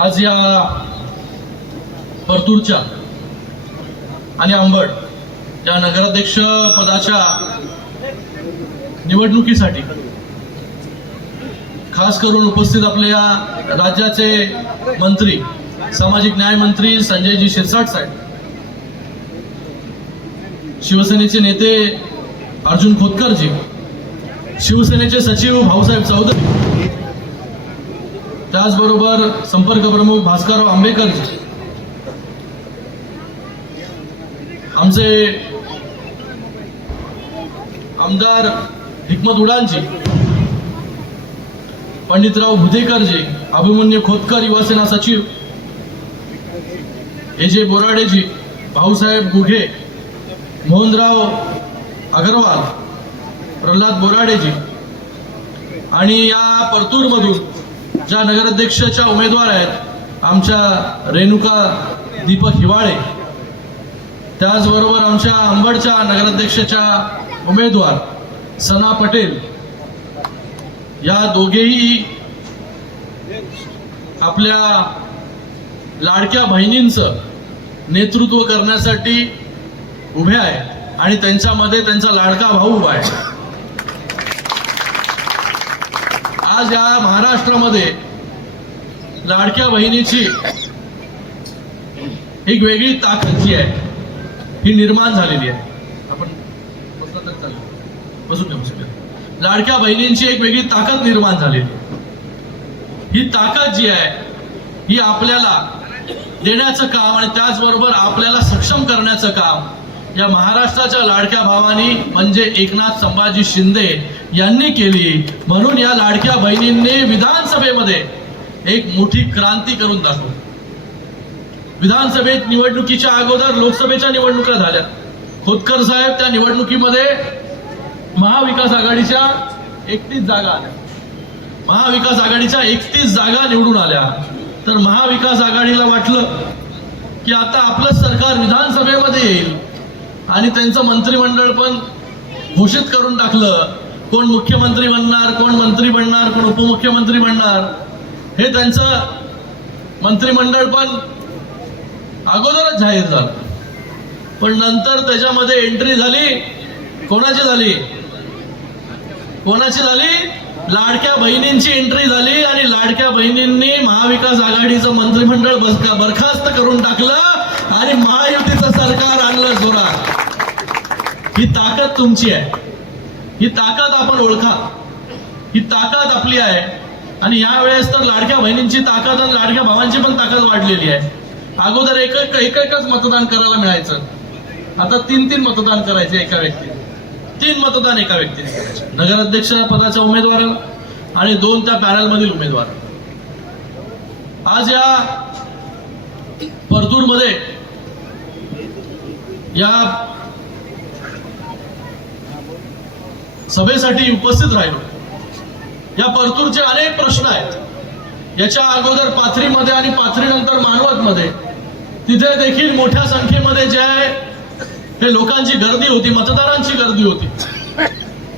आज या परतूरच्या आणि आंबड या नगराध्यक्ष पदाच्या निवडणुकीसाठी खास करून उपस्थित आपल्या राज्याचे मंत्री सामाजिक न्याय मंत्री संजयजी शिरसाट साहेब शिवसेनेचे नेते अर्जुन खोतकरजी शिवसेनेचे सचिव भाऊसाहेब चौधरी त्याचबरोबर संपर्क प्रमुख भास्करराव आंबेकर आमचे आमदार हिकमत उडानजी पंडितराव भुतेकरजी अभिमन्यू खोतकर युवासेना सचिव. ए जे बोराडेजी भाऊसाहेब गुघे मोहनराव अगरवाल प्रल्हाद बोराडेजी आणि या परतूरमधून ज्या नगराध्यक्षाच्या उमेदवार आहेत आमच्या रेणुका दीपक हिवाळे त्याचबरोबर आमच्या अंबडच्या नगराध्यक्षाच्या उमेदवार सना पटेल या दोघेही आपल्या लाडक्या बहिणींचं नेतृत्व करण्यासाठी उभे आहे आणि त्यांच्यामध्ये त्यांचा लाडका भाऊ उभा आहे. आज या महाराष्ट्रामध्ये लाडक्या बहिणीची एक वेगळी ताकद जी आहे ही निर्माण झालेली आहे. आपण बसलं तर चालेल. बसून घेऊ शकत लाडक्या बहिणींची एक वेगळी ताकद निर्माण झालेली आहे. ही ताकद जी आहे ही आपल्याला देण्याचं काम आणि त्याचबरोबर आपल्याला सक्षम करण्याचं काम या महाराष्ट्राच्या लाडक्या भावानी म्हणजे एकनाथ संभाजी शिंदे यांनी केली. म्हणून या लाडक्या बहिणींनी विधानसभेमध्ये एक मोठी क्रांती करून दाखवली. विधानसभेत निवडणुकीच्या अगोदर लोकसभेच्या निवडणुका झाल्या. खोतकर साहेब त्या निवडणुकीमध्ये महाविकास आघाडीच्या एकतीस जागा आल्या. महाविकास आघाडीच्या एकतीस जागा निवडून आल्या. तर महाविकास आघाडीला वाटलं की आता आपलं सरकार विधानसभेमध्ये येईल. आणि त्यांचं मंत्रिमंडळ पण घोषित करून टाकलं. कोण मुख्यमंत्री बनणार कोण मंत्री बनणार कोण उपमुख्यमंत्री बनणार हे त्यांचं मंत्रिमंडळ पण अगोदरच जाहीर झालं. पण नंतर त्याच्यामध्ये एंट्री झाली. कोणाची झाली? कोणाची झाली? लाडक्या बहिणींची एंट्री झाली आणि लाडक्या बहिणींनी महाविकास आघाडीचं मंत्रिमंडळ बरखास्त करून टाकलं आणि महायुती ही ताकद तुमची आहे. ही ताकद आपण ओळखा. ही ताकद आपली आहे. आणि यावेळेस तर लाडक्या बहिणींची ताकद आणि लाडक्या भावांची पण ताकद वाढलेली आहे. अगोदर एक एक एकच मतदान करायला मिळायचं. आता तीन तीन मतदान करायचे एका व्यक्तीने. तीन मतदान एका व्यक्तीने करायचे. नगराध्यक्ष पदाच्या उमेदवार आणि दोन त्या पॅनलमधील उमेदवार. आज या परतूरमध्ये या सभेसाठी उपस्थित राहिलो. या परतूरचे अनेक प्रश्न आहेत. याच्या अगोदर पाथरीमध्ये आणि पाथरीनंतर मानवतमध्ये. तिथे देखील मोठ्या संख्येमध्ये जे आहे हे लोकांची गर्दी होती मतदारांची गर्दी होती.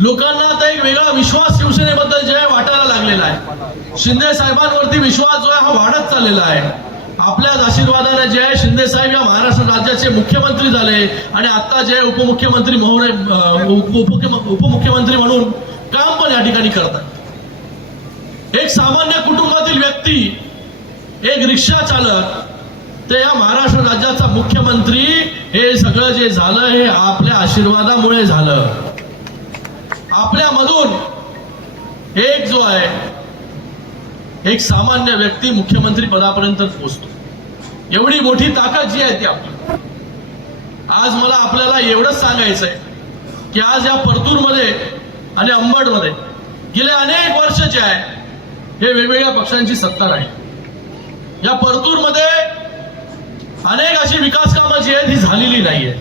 लोकांना आता एक वेगळा विश्वास शिवसेनेबद्दल जे आहे वाटायला लागलेला आहे. शिंदे साहेबांवरती विश्वास जो आहे हा वाढत चाललेला आहे. आपल्याच आशीर्वादाने जे आहे शिंदे साहेब या महाराष्ट्र राज्याचे मुख्यमंत्री झाले आणि आता जे उपमुख्यमंत्री महोदय उपमुख्यमंत्री म्हणून काम पण या ठिकाणी करतात. एक सामान्य कुटुंबातील व्यक्ती एक रिक्षा चालक ते या महाराष्ट्र राज्याचा मुख्यमंत्री हे सगळं जे झालं हे आपल्या आशीर्वादामुळे झालं. आपल्यामधून एक जो आहे एक सामान्य व्यक्ती मुख्यमंत्री पदापर्यंत पोहोचतो. एवढी मोठी ताकद जी आहे ती आपली. आज मला आपल्याला एवढंच सांगायचं आहे की आज या परतूरमध्ये आणि अंबडमध्ये गेले अनेक वर्ष जे आहे हे वेगवेगळ्या पक्षांची सत्ता राहील. या परतूरमध्ये अनेक अशी विकास कामं जी आहेत ही झालेली नाहीये.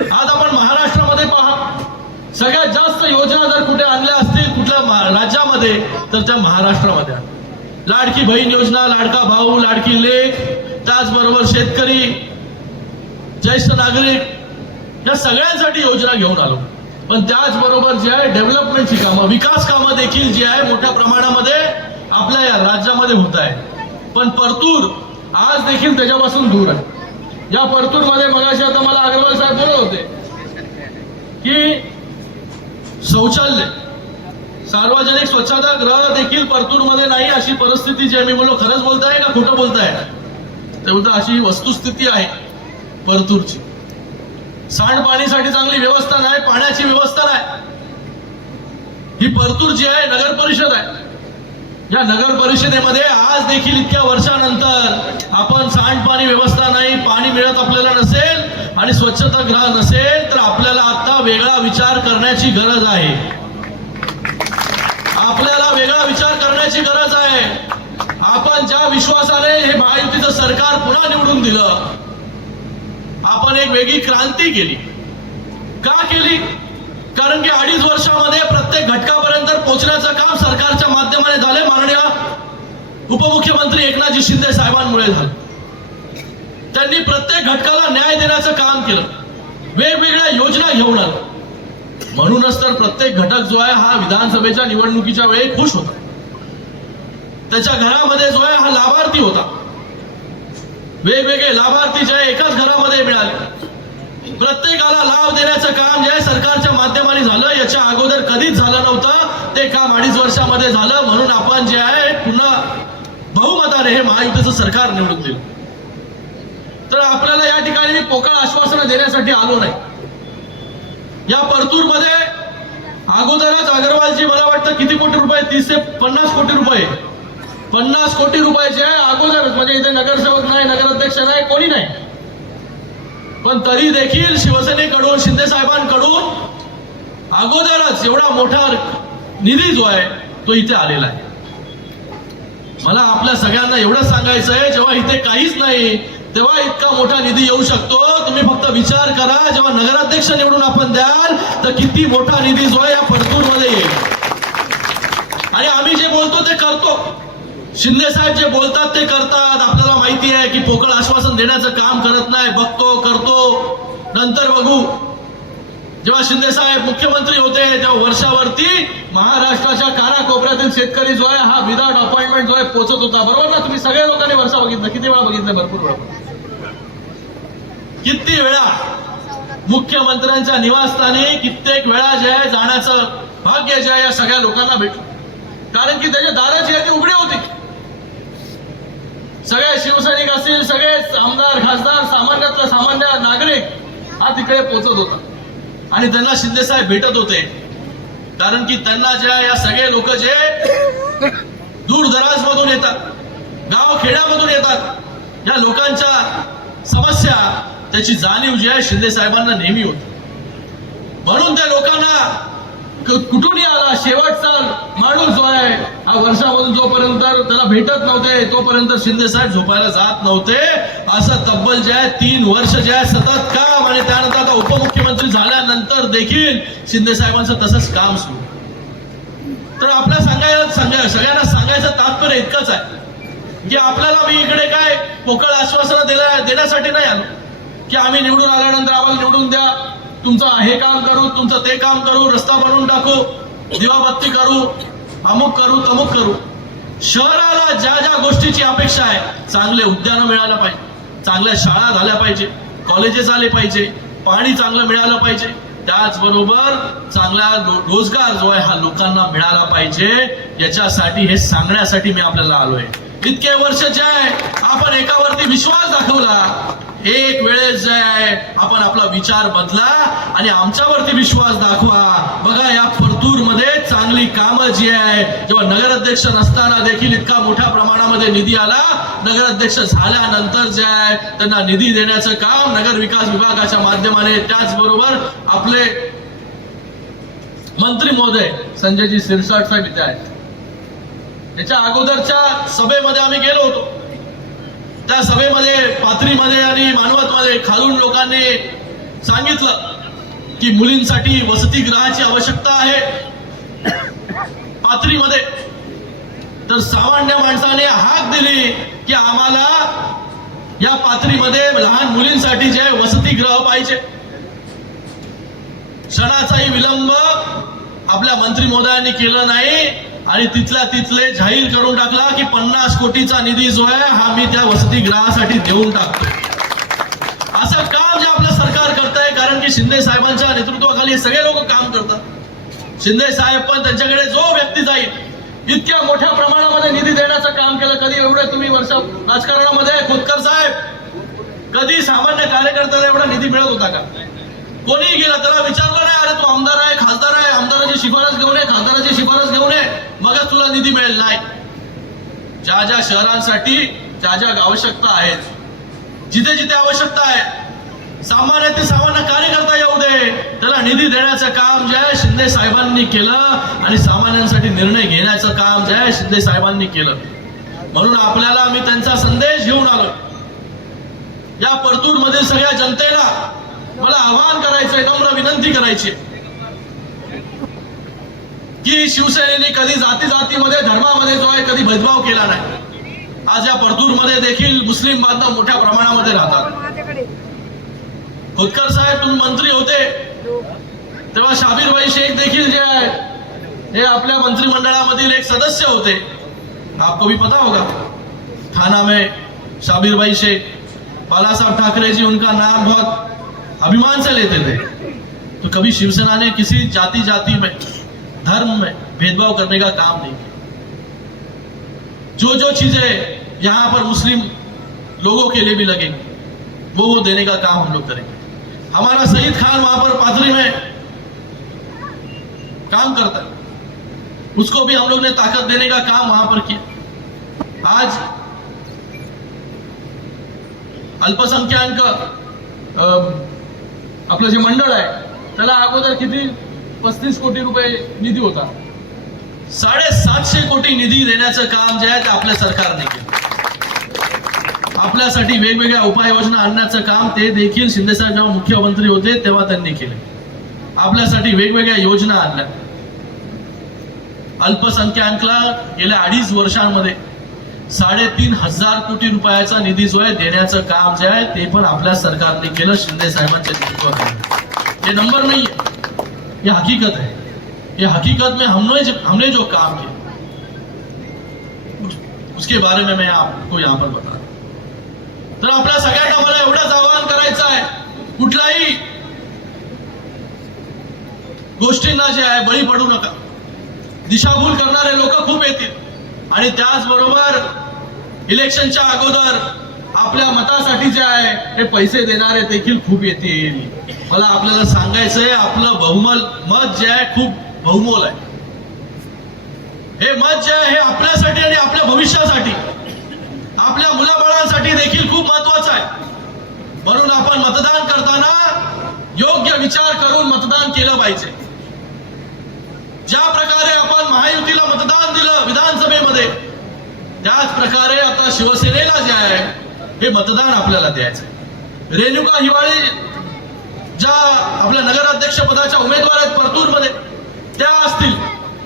आज आपण महाराष्ट्रामध्ये पहा सगळ्यात जास्त योजना जर कुठे आणल्या असतील कुठल्या राज्यामध्ये तर त्या महाराष्ट्रामध्ये आहे. लाडकी बहीण योजना लाडका भाऊ लाडकी लेख त्याचबरोबर शेतकरी ज्येष्ठ नागरिक या सगळ्यांसाठी योजना घेऊन आलो. पण त्याचबरोबर जे आहे डेव्हलपमेंटची कामं विकास कामं देखील जी आहे मोठ्या प्रमाणामध्ये आपल्या या राज्यामध्ये होत आहे पण परतूर आज देखील त्याच्यापासून दूर आहे. या परतूरमध्ये मगाशी आता मला अग्रवाल साहेब बोलत होते की शौचालय सार्वजनिक स्वच्छता ग्रह देखील परतूरमध्ये नाही अशी परिस्थिती जी आम्ही बोललो खरंच बोलताय का खोटं बोलताय? ते बोलतं अशी वस्तुस्थिती आहे परतूरची. सांडपाणीसाठी चांगली व्यवस्था नाही पाण्याची व्यवस्था नाही. ही परतूर जी आहे नगर परिषद आहे. या नगर परिषदेमध्ये आज देखील इतक्या वर्षानंतर आपण सांडपाणी व्यवस्था नाही पाणी मिळत आपल्याला नसेल आणि स्वच्छता ग्रह नसेल तर आपल्याला आता वेगळा विचार करण्याची गरज आहे आपल्याला वेगळा विचार करण्याची गरज आहे. आपण ज्या विश्वासाने हे महायुतीचं सरकार पुन्हा निवडून दिलं आपण एक वेगळी क्रांती केली. का केली? कारण की अडीच वर्षामध्ये प्रत्येक घटकापर्यंत पोहोचण्याचं काम सरकारच्या माध्यमाने झाले माननीय उपमुख्यमंत्री एकनाथजी शिंदे साहेबांमुळे झालं. त्यांनी प्रत्येक घटकाला न्याय देण्याचं काम केलं. वेगवेगळ्या योजना घेऊन आलं. म्हणूनच तर प्रत्येक घटक जो आहे हा विधानसभेच्या निवडणुकीच्या वेळी खुश होता. त्याच्या घरामध्ये जो आहे हा लाभार्थी होता. वेगवेगळे लाभार्थी जे आहे एकाच घरामध्ये मिळाले. प्रत्येकाला लाभ देण्याचं काम जे आहे सरकारच्या माध्यमाने झालं. याच्या अगोदर कधीच झालं नव्हतं. ते काम अडीच वर्षामध्ये झालं. म्हणून आपण जे आहे पुन्हा बहुमताने हे महायुतीचं सरकार निवडून दिलं. तर आपल्याला या ठिकाणी पोकळ आश्वासनं देण्यासाठी आलो नाही. या परतूरमध्ये अगोदरच अगरवालजी मला वाटतं किती कोटी रुपये? तीस ते पन्नास कोटी रुपये. पन्नास कोटी रुपयाचे आहे अगोदरच. म्हणजे इथे नगरसेवक नाही नगराध्यक्ष नाही कोणी नाही. पण तरी देखील शिवसेनेकडून शिंदे साहेबांकडून अगोदरच एवढा मोठा निधी जो आहे तो इथे आलेला आहे. मला आपल्या सगळ्यांना एवढंच सांगायचं आहे जेव्हा इथे काहीच नाही तेव्हा इतका मोठा निधी येऊ शकतो. तुम्ही फक्त विचार करा जेव्हा नगराध्यक्ष निवडून आपण द्याल तर किती मोठा निधी जो आहे या परतूरमध्ये येईल. आणि आम्ही जे बोलतो ते करतो. शिंदे साहेब जे बोलतात ते करतात. आपल्याला माहिती आहे की पोकळ आश्वासन देण्याचं काम करत नाही. बघतो करतो. नंतर बघू. जेव्हा शिंदे साहेब मुख्यमंत्री होते तेव्हा वर्षावरती महाराष्ट्राच्या कानाकोपऱ्यातील शेतकरी जो आहे हा विदाउट अपॉइंटमेंट जो आहे पोहोचत होता. बरोबर ना? तुम्ही सगळ्या लोकांनी वर्षा बघितलं. किती वेळा बघितलं? भरपूर वेळा. किती वेळा? मुख्यमंत्र्यांच्या निवासस्थानी कित्येक वेळा जे आहे जाण्याचं भाग्य जे आहे या सगळ्या लोकांना भेटलं. कारण की त्याच्या दाराची यादी उघडी होती. सगळे शिवसैनिक असतील सगळेच आमदार खासदार सामान्यातला सामान्य नागरिक हा तिकडे पोहोचत होता. आणि त्यांना शिंदे साहेब भेटत होते. कारण की त्यांना ज्या या सगळे लोक जे दूर दराज मधून येतात गाव खेड्यामधून येतात या लोकांच्या समस्या त्याची जाणीव जी आहे शिंदे साहेबांना नेहमी होती. म्हणून त्या लोकांना कुठूनही आला शेवटचा माणूस जो आहे हा वर्षामधून जोपर्यंत त्याला भेटत नव्हते तोपर्यंत शिंदे साहेब झोपायला जात नव्हते. असं तब्बल जे आहे तीन वर्ष जे आहे सतत काम आणि त्यानंतर आता उपमुख्यमंत्री झाल्यानंतर देखील शिंदे साहेबांचं तसंच काम सुरू. तर आपल्या सांगायला सांगाय सगळ्यांना सांगायचं तात्पर्य इतकंच आहे. की आपल्याला मी इकडे काय पोकळ आश्वासनं देण्यासाठी नाही आलो. की आम्ही निवडून आल्यानंतर आम्हाला निवडून द्या. तुमचं हे काम करू तुमचं ते काम करू रस्ता बनवून टाकू दिवाबत्ती करू अमुक करू तमुक करू. शहराला ज्या ज्या गोष्टीची अपेक्षा आहे चांगले उद्यानं मिळायला पाहिजे. चांगल्या शाळा झाल्या पाहिजे कॉलेजेस आले पाहिजे पाणी चांगलं मिळालं पाहिजे. त्याचबरोबर चांगला रोजगार जो आहे हा लोकांना मिळाला पाहिजे. याच्यासाठी हे सांगण्यासाठी मी आपल्याला आलोय. इतके वर्ष जे आहे आपण एकावरती विश्वास दाखवला. एक वेळेस जे आहे आपण आपला विचार बदला आणि आमच्यावरती विश्वास दाखवा. बघा या फरतूरमध्ये चांगली कामं जी आहे जेव्हा नगराध्यक्ष नसताना देखील इतका मोठ्या प्रमाणामध्ये निधी आला नगराध्यक्ष झाल्यानंतर जे आहे त्यांना निधी देण्याचं काम नगर विकास विभागाच्या माध्यमाने त्याचबरोबर आपले मंत्री महोदय संजयजी सिरसाट साहेब इथे आहेत. त्याच्या अगोदरच्या सभेमध्ये आम्ही गेलो होतो. त्या सभेमध्ये पाथरीमध्ये आणि मानवतमध्ये खालून लोकांनी सांगितलं की मुलींसाठी वसतिगृहाची आवश्यकता आहे. पाथरीमध्ये. तर सामान्य माणसाने हाक दिली की आम्हाला या पाथरीमध्ये लहान मुलींसाठी जे वसतिगृह पाहिजे. क्षणाचाही विलंब आपल्या मंत्री मोदयांनी केलं नाही. आणि तिथल्या तिथले जाहीर करून टाकला की पन्नास कोटीचा निधी जो आहे हा मी त्या वसतिगृहासाठी देऊन टाकतो असं काम जे आपलं सरकार करत आहे कारण की शिंदे साहेबांच्या नेतृत्वाखाली हे सगळे लोक काम करतात. शिंदे साहेब पण त्यांच्याकडे जो व्यक्ती जाईल इतक्या मोठ्या प्रमाणामध्ये निधी देण्याचं काम केलं. कधी एवढं तुम्ही वर्ष राजकारणामध्ये खोतकर साहेब? कधी सामान्य कार्यकर्त्याला एवढा निधी मिळत होता का? कोणी गेला त्याला विचारलं नाही अरे तू आमदार आहे खासदार आहे आमदाराची शिफारस घेऊन ये खासदाराची शिफारस घेऊन ये मगच तुला निधी मिळेल. नाही. ज्या ज्या शहरांसाठी ज्या ज्या आवश्यकता आहेत जिथे जिथे आवश्यकता आहे सामान्य ते सामान्य कार्यकर्ता येऊ दे त्याला निधी देण्याचं काम जय शिंदे साहेबांनी केलं आणि सामान्यांसाठी निर्णय घेण्याचं काम जय शिंदे साहेबांनी केलं. म्हणून आपल्याला मी त्यांचा संदेश घेऊन आलो या परतूर मधील सगळ्या जनतेला मला आवाहन करायचंय नम्र विनंती करायची की शिवसेनेने कधी जाती जातीमध्ये धर्मामध्ये जो आहे कधी भेदभाव केला नाही. आज या परतूरमध्ये देखील मुस्लिम बांधव मोठ्या प्रमाणामध्ये राहतात. खोतकर साहेब तुम्ही मंत्री होते. तेव्हा शाबीरबाई शेख देखील जे आहे हे आपल्या मंत्रिमंडळामधील एक सदस्य होते. आपको भी पता होगा. थाना में शाबीर भाई शेख बाला साहब ठाकरे जी उनका नाम बहुत अभिमान से लेते थे। तो कभी शिवसेना ने किसी जाति जाति में, धर्म में भेदभाव करने का काम नहीं किया। जो जो चीज़ें यहाँ पर मुस्लिम लोगों के लिए भी लगेंगी वो वो देने का काम हम लोग करेंगे। हमारा शहीद खान वहाँ पर पाथरी में काम करता है। उसको भी हम लोग ने ताकत देने का काम वहाँ पर किया। आज अल्पसंख्याक आपलं जे मंडळ आहे त्याला अगोदर किती? पस्तीस कोटी रुपये निधी होता. साडेसातशे कोटी निधी देण्याचं काम जे आहे ते आपल्या सरकारने केलं. आपल्यासाठी वेगवेगळ्या उपाययोजना आणण्याचं काम ते देखील शिंदेसाहेब जेव्हा मुख्यमंत्री होते तेव्हा त्यांनी केले. आपल्यासाठी वेगवेगळ्या योजना आणल्या. अल्पसंख्याकला गेल्या अडीच वर्षांमध्ये साडेतीन हजार कोटी रुपयाचा निधी जो आहे देण्याचं काम जे आहे ते पण आपल्या सरकारने केलं शिंदे साहेबांच्या नेतृत्वाखाली. हे नंबर नाही आहे हे हकीकत आहे. ये हकीकत में हमने जो हमने जो काम किया उसके बारे में मैं आपको यहाँ पर बता तर आपल्या सगळ्यांना मला एवढंच आवाहन करायचं आहे कुठलाही गोष्टींना जे आहे बळी पडू नका. दिशाभूल करणारे लोक खूप येतील. आणि त्याचबरोबर इलेक्शनच्या अगोदर आपल्या मतासाठी जे आहे हे पैसे देणारे देखील खूप येतील. मला आपल्याला सांगायचंय आपलं बहुमल मत जे आहे खूप बहुमोल आहे. हे मत जे आहे हे आपल्यासाठी आणि आपल्या भविष्यासाठी आपल्या मुलाबाळांसाठी देखील खूप महत्वाचं आहे. म्हणून आपण मतदान करताना योग्य विचार करून मतदान केलं पाहिजे ज्या प्रकारे आपण महायुतीला मतदान दिलं विधानसभेमध्ये त्याच प्रकारे आता शिवसेनेला जे आहे हे मतदान आपल्याला द्यायचं. रेणुका हिवाळी ज्या आपल्या नगराध्यक्ष पदाच्या उमेदवार आहेत परतूरमध्ये त्या असतील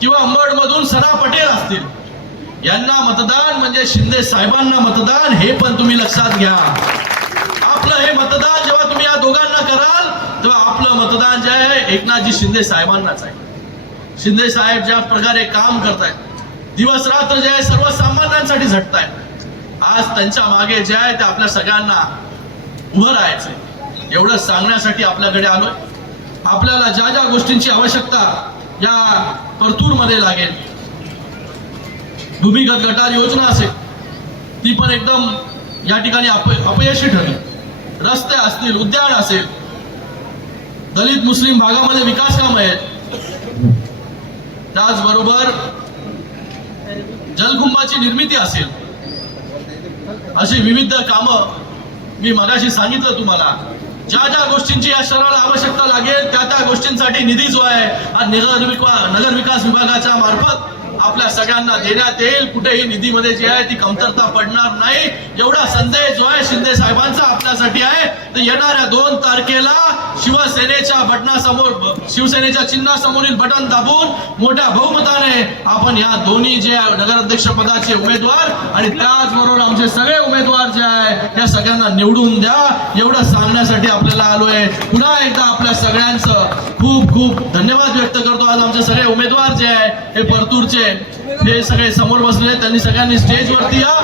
किंवा अंबड मधून सना पटेल असतील यांना मतदान म्हणजे शिंदे साहेबांना मतदान हे पण तुम्ही लक्षात घ्या. आपलं हे मतदान जेव्हा तुम्ही या दोघांना कराल तेव्हा आपलं मतदान जे आहे एकनाथजी शिंदे साहेबांनाच आहे. शिंदे साहेब ज्या प्रकारे काम करतायत दिवस रात्र जे आहे सर्वसामान्यांसाठी झटतायत. आज त्यांच्या मागे जे आहे ते आपल्या सगळ्यांना उभं राहायचंय. एवढं सांगण्यासाठी आपल्याकडे आलोय. आपल्याला ज्या ज्या गोष्टींची आवश्यकता या परतूरमध्ये लागेल. भूमिगत गटार योजना असेल ती पण एकदम या ठिकाणी अपयशी ठरली. रस्ते असतील उद्यान असेल दलित मुस्लिम भागामध्ये विकास काम आहेत. त्याचबरोबर जलकुंभाची निर्मिती असेल. अशी विविध कामं मी मगाशी सांगितलं तुम्हाला. ज्या ज्या गोष्टींची या शहराला आवश्यकता लागेल त्या त्या गोष्टींसाठी निधी जो आहे हा नगर नगर विकास विभागाच्या मार्फत आपल्या सगळ्यांना देण्यात येईल. कुठेही निधीमध्ये जी आहे ती कमतरता पडणार नाही. एवढा संदेश जो आहे शिंदे साहेबांचा आपल्यासाठी आहे. तर येणाऱ्या दोन तारखेला शिवसेनेच्या बटनासमोर शिवसेनेच्या चिन्हासमोरील बटन दाबून मोठ्या बहुमताने आपण या दोन्ही जे नगराध्यक्ष पदाचे उमेदवार आणि त्याच त्याचबरोबर आमचे सगळे उमेदवार जे आहे या सगळ्यांना निवडून द्या. एवढं सांगण्यासाठी आपल्याला आलोय. पुन्हा एकदा आपल्या सगळ्यांचं खूप खूप धन्यवाद व्यक्त करतो. आज आमचे सगळे उमेदवार जे आहे हे परतूरचे हे सगळे समोर बसले त्यांनी सगळ्यांनी स्टेजवरती या.